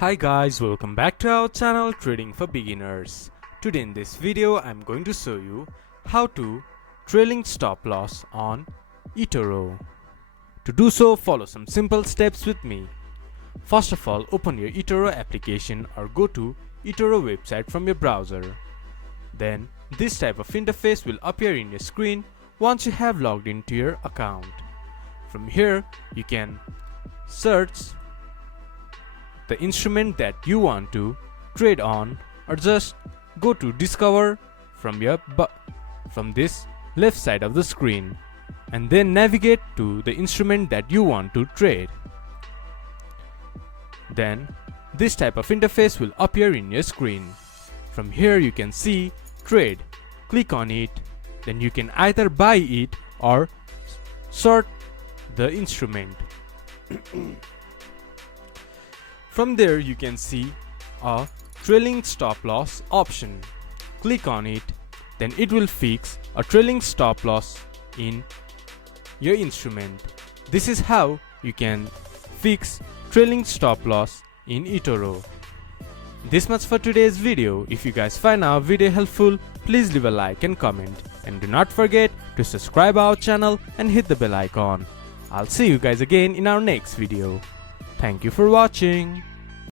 Hi guys, welcome back to our channel Trading for Beginners. Today in this video I'm going to show you how to trailing stop loss on Etoro. To do so, follow some simple steps with me. First of all, open your Etoro application or go to Etoro website from your browser. Then this type of interface will appear in your screen once you have logged into your account. From here you can search the instrument that you want to trade on, or just go to discover from this left side of the screen and then navigate to the instrument that you want to trade. Then this type of interface will appear in your screen. From here you can see trade. Click on it, then you can either buy it or sort the instrument. From there you can see a trailing stop loss option. Click on it, then it will fix a trailing stop loss in your instrument. This is how you can fix trailing stop loss in Etoro. This much for today's video. If you guys find our video helpful, please leave a like and comment, and do not forget to subscribe our channel and hit the bell icon. I'll see you guys again in our next video. Thank you for watching.